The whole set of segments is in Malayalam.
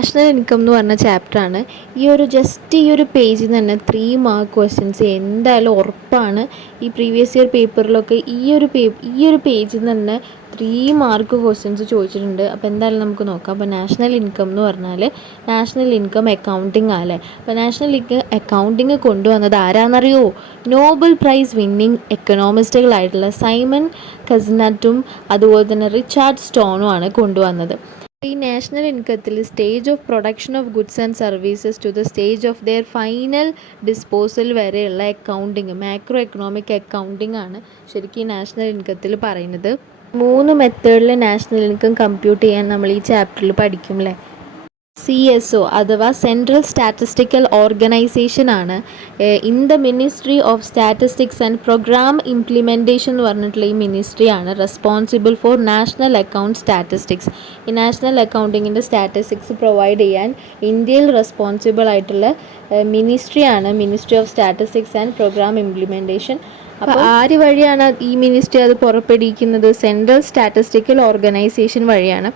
നാഷണൽ ഇൻകം എന്ന് പറഞ്ഞ ചാപ്റ്ററാണ്. ഈ ഒരു പേജിൽ നിന്ന് തന്നെ 3 മാർക്ക് ക്വസ്റ്റ്യൻസ് എന്തായാലും ഉറപ്പാണ്. ഈ പ്രീവിയസ് ഇയർ പേപ്പറിലൊക്കെ ഈ ഒരു പേജിൽ നിന്ന് തന്നെ 3 മാർക്ക് ക്വസ്റ്റ്യൻസ് ചോദിച്ചിട്ടുണ്ട്. അപ്പോൾ എന്തായാലും നമുക്ക് നോക്കാം. അപ്പോൾ നാഷണൽ ഇൻകം എന്ന് പറഞ്ഞാൽ നാഷണൽ ഇൻകം അക്കൗണ്ടിങ് ആല്ലേ. അപ്പോൾ നാഷണൽ ഇൻകം അക്കൗണ്ടിങ് കൊണ്ടുവന്നത് ആരാന്നറിയോ? നോബൽ പ്രൈസ് വിന്നിങ് എക്കണോമിസ്റ്റുകളായിട്ടുള്ള സൈമൺ കസിനറ്റും അതുപോലെ തന്നെ റിച്ചാർഡ് സ്റ്റോണും ആണ് കൊണ്ടുവന്നത്. ഈ നാഷണൽ ഇൻകത്തിൽ stage of production of goods and services to the stage of their final disposal വരെയുള്ള അക്കൗണ്ടിങ്, മാക്രോ എക്കണോമിക് അക്കൗണ്ടിങ് ആണ് ശരിക്കും ഈ നാഷണൽ ഇൻകത്തിൽ പറയുന്നത്. 3 മെത്തേഡിൽ നാഷണൽ ഇൻകം കമ്പ്യൂട്ട് ചെയ്യാൻ നമ്മൾ ഈ ചാപ്റ്ററിൽ പഠിക്കും അല്ലേ. CSO അഥവാ സെൻട്രൽ സ്റ്റാറ്റിസ്റ്റിക്കൽ ഓർഗനൈസേഷൻ ആണ്. In the ministry of statistics and programme implementation എന്ന് പറഞ്ഞിട്ടുള്ള ഈ മിനിസ്ട്രിയാണ് responsible for national account statistics. ഈ നാഷണൽ അക്കൗണ്ടിങ്ങിൻ്റെ സ്റ്റാറ്റിസ്റ്റിക്സ് പ്രൊവൈഡ് ചെയ്യാൻ ഇന്ത്യയിൽ റെസ്പോൺസിബിൾ ആയിട്ടുള്ള മിനിസ്ട്രിയാണ് ministry of statistics and programme implementation. അപ്പോൾ ആര് വഴിയാണ് ഈ മിനിസ്ട്രി അത് പുറപ്പെടുവിക്കുന്നത്? സെൻട്രൽ സ്റ്റാറ്റിസ്റ്റിക്കൽ ഓർഗനൈസേഷൻ വഴിയാണ്.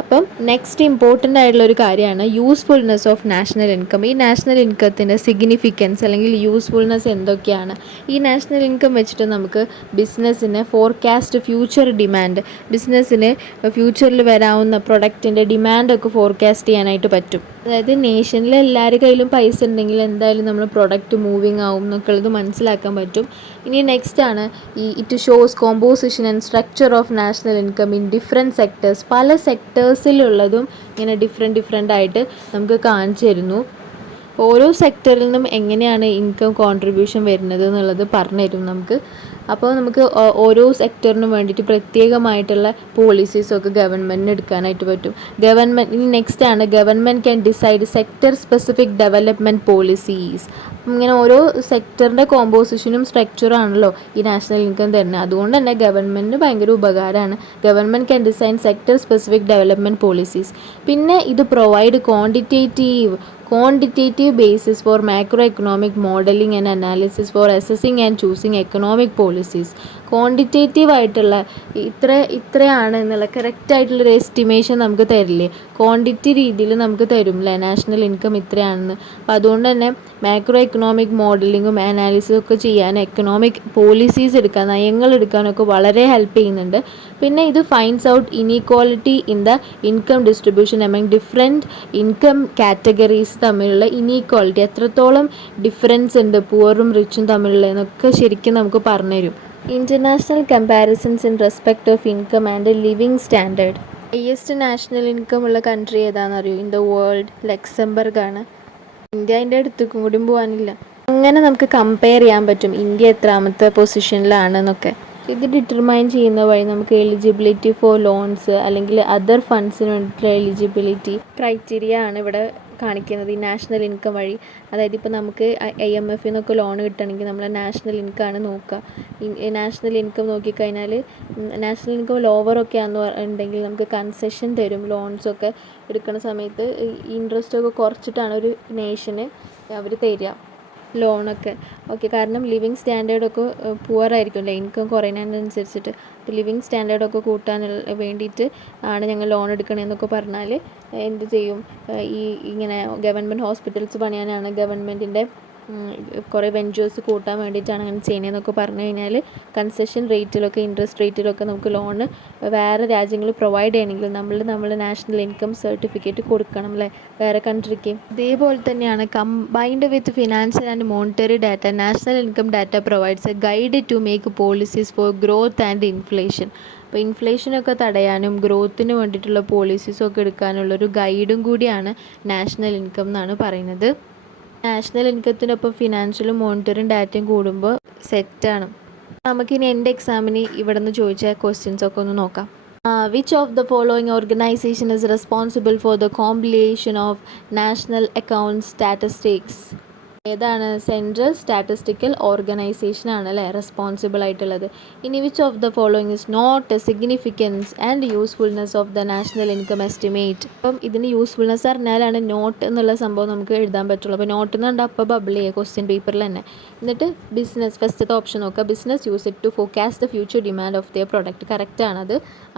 അപ്പം നെക്സ്റ്റ് ഇമ്പോർട്ടൻ്റ് ആയിട്ടുള്ളൊരു കാര്യമാണ് യൂസ്ഫുൾനെസ് ഓഫ് നാഷണൽ ഇൻകം. ഈ നാഷണൽ ഇൻകത്തിൻ്റെ സിഗ്നിഫിക്കൻസ് അല്ലെങ്കിൽ യൂസ്ഫുൾനെസ് എന്തൊക്കെയാണ്? ഈ നാഷണൽ ഇൻകം വെച്ചിട്ട് നമുക്ക് ബിസിനസ്സിന് ഫോർകാസ്റ്റ് ഫ്യൂച്ചർ ഡിമാൻഡ്, ബിസിനസ്സിന് ഫ്യൂച്ചറിൽ വരാവുന്ന പ്രൊഡക്റ്റിൻ്റെ ഡിമാൻഡൊക്കെ ഫോർകാസ്റ്റ് ചെയ്യാനായിട്ട് പറ്റും. അതായത് നേഷനിൽ എല്ലാവരുടെ കയ്യിലും പൈസ ഉണ്ടെങ്കിൽ എന്തായാലും നമ്മൾ പ്രൊഡക്റ്റ് മൂവിങ് ആവും എന്നൊക്കെ ഉള്ളത് മനസ്സിലാക്കാൻ പറ്റും. ഇനി നെക്സ്റ്റ് ആണ് it shows composition and structure of national income in different sectors. പല സെക്ടേഴ്സിലുള്ളതും ഇങ്ങനെ ഡിഫറെൻ്റ് ആയിട്ട് നമുക്ക് കാണിച്ചു തരുന്നു. ഓരോ സെക്ടറിൽ നിന്നും എങ്ങനെയാണ് ഇൻകം കോൺട്രിബ്യൂഷൻ വരുന്നത് എന്നുള്ളത് പറഞ്ഞു തരും നമുക്ക്. അപ്പോൾ നമുക്ക് ഓരോ സെക്ടറിനും വേണ്ടിയിട്ട് പ്രത്യേകമായിട്ടുള്ള പോളിസീസൊക്കെ ഗവൺമെൻറ്റിന് എടുക്കാനായിട്ട് പറ്റും. ഇനി നെക്സ്റ്റ് ആണ് government can decide sector specific development policies. ഇങ്ങനെ ഓരോ സെക്ടറിൻ്റെ കോമ്പോസിഷനും സ്ട്രക്ചറും ആണല്ലോ ഈ നാഷണൽ ഇൻകം തരുന്നത്. അതുകൊണ്ട് തന്നെ ഗവൺമെൻറ്റിന് ഭയങ്കര ഉപകാരമാണ്. Government can design sector specific development policies. പിന്നെ ഇത് provide quantitative basis for macroeconomic modeling and analysis for assessing and choosing economic policies. Quantitative ആയിട്ടുള്ള ഇത്രയാണ് എന്നുള്ള കറക്റ്റായിട്ടുള്ളൊരു എസ്റ്റിമേഷൻ നമുക്ക് തരില്ലേ? ക്വാണ്ടിറ്റി രീതിയിൽ നമുക്ക് തരും അല്ലേ നാഷണൽ ഇൻകം ഇത്രയാണെന്ന്. അപ്പോൾ അതുകൊണ്ട് തന്നെ മാക്രോ എക്കണോമിക് മോഡലിങ്ങും അനാലിസിസും ഒക്കെ ചെയ്യാൻ എക്കണോമിക് പോളിസീസ് എടുക്കാൻ, നയങ്ങൾ എടുക്കാനൊക്കെ വളരെ ഹെൽപ്പ് ചെയ്യുന്നുണ്ട്. പിന്നെ ഇത് finds out inequality in the income distribution among different income categories തമ്മിലുള്ള ഇനീക്വാളിറ്റി, എത്രത്തോളം ഡിഫറൻസ് ഉണ്ട് പുവറും റിച്ചും തമ്മിലുള്ളതെന്നൊക്കെ ശരിക്കും നമുക്ക് പറഞ്ഞുതരും. International comparisons in respect of income and living standard. Highest national income ഉള്ള കൺട്രി ഏതാണെന്ന് അറിയൂ? ഇൻ ദ വേൾഡ് ലക്സംബർഗ് ആണ്. ഇന്ത്യ അതിൻ്റെ അടുത്തേക്കും കൂടി പോകാനില്ല. അങ്ങനെ നമുക്ക് കമ്പയർ ചെയ്യാൻ പറ്റും ഇന്ത്യ എത്രാമത്തെ പൊസിഷനിലാണെന്നൊക്കെ. ഇത് ഡിറ്റർമൈൻ ചെയ്യുന്ന വഴി നമുക്ക് എലിജിബിലിറ്റി ഫോർ ലോൺസ് അല്ലെങ്കിൽ അതർ ഫണ്ട്സിന് വേണ്ടിയിട്ടുള്ള എലിജിബിലിറ്റി ക്രൈറ്റീരിയ ആണ് ഇവിടെ കാണിക്കുന്നത് ഈ നാഷണൽ ഇൻകം വഴി. അതായത് ഇപ്പോൾ നമുക്ക് IMF നിന്നൊക്കെ ലോൺ കിട്ടണമെങ്കിൽ നമ്മൾ നാഷണൽ ഇൻകം ആണ് നോക്കുക. നാഷണൽ ഇൻകം നോക്കിക്കഴിഞ്ഞാൽ നാഷണൽ ഇൻകം ലോവറൊക്കെ ഉണ്ടെങ്കിൽ നമുക്ക് കൺസെഷൻ തരും. ലോൺസൊക്കെ എടുക്കുന്ന സമയത്ത് ഇൻട്രസ്റ്റൊക്കെ കുറച്ചിട്ടാണ് ഒരു നേഷന് അവർ തരിക ലോണൊക്കെ. ഓക്കെ, കാരണം ലിവിങ് സ്റ്റാൻഡേർഡൊക്കെ പുവറായിരിക്കും അല്ലേ, ഇൻകം കുറയുന്നതിനനുസരിച്ചിട്ട്. അപ്പോൾ ലിവിങ് സ്റ്റാൻഡേർഡൊക്കെ കൂട്ടാൻ വേണ്ടിയിട്ട് ആണ് ഞങ്ങൾ ലോൺ എടുക്കണമെന്നൊക്കെ പറഞ്ഞാൽ എന്ത് ചെയ്യും? ഇങ്ങനെ ഗവൺമെൻറ് ഹോസ്പിറ്റൽസ് പണിയാനാണ്, ഗവൺമെൻറ്റിൻ്റെ കുറേ വെഞ്ചേഴ്സ് കൂട്ടാൻ വേണ്ടിയിട്ടാണ് അങ്ങനെ ചെയ്യുന്നതെന്നൊക്കെ പറഞ്ഞു കഴിഞ്ഞാൽ കൺസെഷൻ റേറ്റിലൊക്കെ ഇൻട്രസ്റ്റ് റേറ്റിലൊക്കെ നമുക്ക് ലോണ് വേറെ രാജ്യങ്ങൾ പ്രൊവൈഡ് ചെയ്യണമെങ്കിൽ നമ്മൾ നാഷണൽ ഇൻകം സർട്ടിഫിക്കറ്റ് കൊടുക്കണം അല്ലേ വേറെ കൺട്രിക്ക്. ഇതേപോലെ തന്നെയാണ് combined with financial and monetary data national income data provides a guide to make policies for growth and inflation. അപ്പോൾ ഇൻഫ്ലേഷനൊക്കെ തടയാനും ഗ്രോത്തിന് വേണ്ടിയിട്ടുള്ള പോളിസീസൊക്കെ എടുക്കാനുള്ളൊരു ഗൈഡും കൂടിയാണ് നാഷണൽ ഇൻകം എന്നാണ് പറയുന്നത്. നാഷണൽ ഇൻകത്തിനൊപ്പം ഫിനാൻഷ്യലും മോണിറ്ററിയും ഡാറ്റയും കൂടുമ്പോൾ സെറ്റാണ്. നമുക്കിനി എൻ്റെ എക്സാമിന് ഇവിടെ നിന്ന് ചോദിച്ച ക്വസ്റ്റ്യൻസ് ഒക്കെ ഒന്ന് നോക്കാം. Which of the following organization is responsible for the compilation of national account statistics? ഏതാണ്? സെൻട്രൽ സ്റ്റാറ്റിസ്റ്റിക്കൽ ഓർഗനൈസേഷൻ ആണ് അല്ലേ റെസ്പോൺസിബിൾ ആയിട്ടുള്ളത്. ഇനി which of the following is not a significance and usefulness of the national income estimate. അപ്പം ഇതിന് യൂസ്ഫുൾനെസ് അറിഞ്ഞാലാണ് നോട്ട് എന്നുള്ള സംഭവം നമുക്ക് എഴുതാൻ പറ്റുള്ളൂ. അപ്പോൾ നോട്ട് എന്ന് കണ്ടാൽ അപ്പോൾ ബബിൾ ചെയ്യുക ക്വസ്റ്റ്യൻ പേപ്പറിൽ തന്നെ. എന്നിട്ട് ബിസിനസ് ഫസ്റ്റത്തെ ഓപ്ഷൻ നോക്കുക. Business use it to forecast the future demand of their product. Correct ആണത്.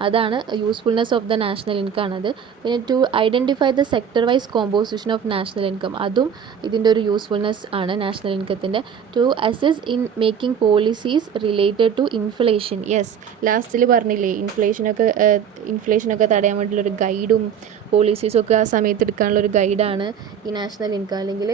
അതാണ് usefulness of the national income ആണത്. പിന്നെ to identify the sector wise composition of national income, അതും ഇതിൻ്റെ ഒരു യൂസ്ഫുൾനെസ് ആണ് നാഷണൽ ഇൻകത്തിൻ്റെ. To assist in making policies related to inflation. Yes, ലാസ്റ്റിൽ പറഞ്ഞില്ലേ ഇൻഫ്ലേഷനൊക്കെ തടയാൻ വേണ്ടിയുള്ളൊരു ഗൈഡും പോളിസീസൊക്കെ ആ സമയത്ത് എടുക്കാനുള്ളൊരു ഗൈഡാണ് ഈ നാഷണൽ ഇൻകം. അല്ലെങ്കിൽ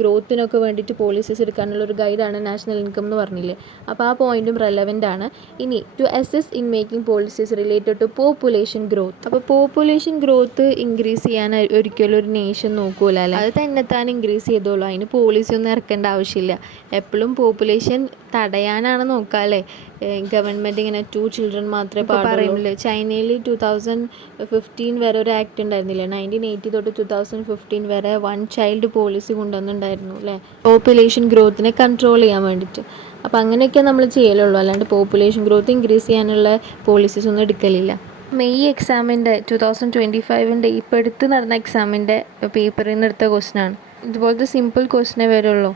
ഗ്രോത്തിനൊക്കെ വേണ്ടിയിട്ട് പോളിസീസ് എടുക്കാനുള്ളൊരു ഗൈഡാണ് നാഷണൽ ഇൻകം എന്ന് പറഞ്ഞില്ലേ. അപ്പോൾ ആ പോയിൻറ്റും റെലവൻ്റ് ആണ്. ഇനി to assist in making policies related to population growth. അപ്പോൾ പോപ്പുലേഷൻ ഗ്രോത്ത് ഇൻക്രീസ് ചെയ്യാൻ ഒരിക്കലും ഒരു നേഷൻ നോക്കൂല അല്ലേ, അത് തന്നെത്താൻ ഇൻക്രീസ് ചെയ്തോളൂ. അതിന് പോളിസി ഒന്നും ഇറക്കേണ്ട ആവശ്യമില്ല. എപ്പോഴും പോപ്പുലേഷൻ തടയാനാണ് നോക്കുക അല്ലേ. ഗവൺമെൻറ് ഇങ്ങനെ 2 children മാത്രമേ പറയുന്നില്ലേ. ചൈനയിൽ 2015 വരെ ഒരു ആക്ട് ഉണ്ടായിരുന്നില്ല, 1980 തൊട്ട് 2015 വരെ 1 child പോളിസി കൊണ്ടുവന്നിട്ടുണ്ടായിരുന്നു അല്ലേ, പോപ്പുലേഷൻ ഗ്രോത്തിനെ കൺട്രോൾ ചെയ്യാൻ വേണ്ടിയിട്ട്. അപ്പോൾ അങ്ങനെയൊക്കെ നമ്മൾ ചെയ്യലുള്ളൂ, അല്ലാണ്ട് പോപ്പുലേഷൻ ഗ്രോത്ത് ഇൻക്രീസ് ചെയ്യാനുള്ള പോളിസീസ് ഒന്നും എടുക്കലില്ല. മെയ് എക്സാമിൻ്റെ 2025 ഇപ്പോൾ അടുത്ത് നടന്ന എക്സാമിൻ്റെ പേപ്പറിൽ നിന്ന് എടുത്ത ക്വസ്റ്റ്യനാണ്. ഇതുപോലത്തെ സിമ്പിൾ ക്വസ്റ്റ്യനേ വരുള്ളൂ.